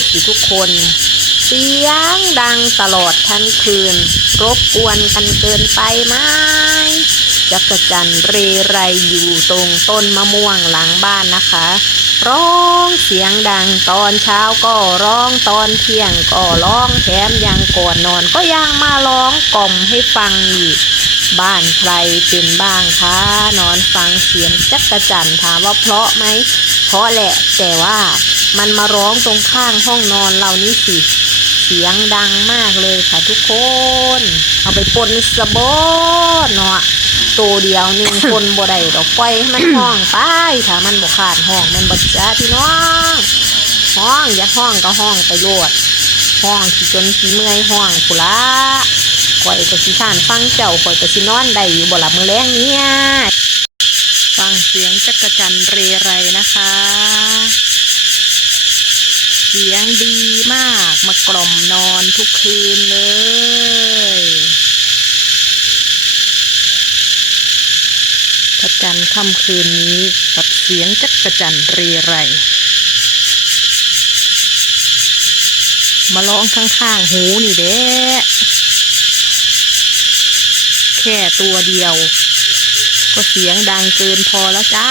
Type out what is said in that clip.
สิทุกคน เสียงดังตลอดทั้งคืน รบกวนกันเกินไปไหมจักรจันเรไรอยู่ตรงต้นมะม่วงหลังบ้านนะคะ ร้องเสียงดังตอนเช้าก็ร้องตอนเที่ยงก็ร้องแถมยังก่อนนอนก็ยังมาร้องกล่อมให้ฟังอีกบ้านใครเป็นบ้างคะ นอนฟังเสียงจักรจันถามว่าเพราะไหมเพราะแหละแต่ว่า มันมาร้องตรงข้างห้องนอนเรานี่สิเสียงดังมากเลยค่ะทุกคน เอาไปปนสะบอเนาะตัวเดียวหนึ่งคนบ่ได้ดอกปล่อยให้มันห้องไปถ้ามันบ่ขาดห้องมันบ่จ้าพี่น้องห้องอย่าห้องก็ห้องไปโลดห้องสิจนสิเมื่อยห้องพุละข่อยก็สิขานฟังเจ้าข่อยก็สินอนได้อยู่บ่หลับมื้อแรงเนี่ยฟังเสียงจักรจันทร์เรไรนะคะ เสียงดีมากมากล่อมนอนทุกคืนเลย พระจันทร์ค่ำคืนนี้กับเสียงจักรจันทร์เรไร มาร้องข้างๆหูนี่เด้แค่ตัวเดียว ก็เสียงดังเกินพอแล้วจ้า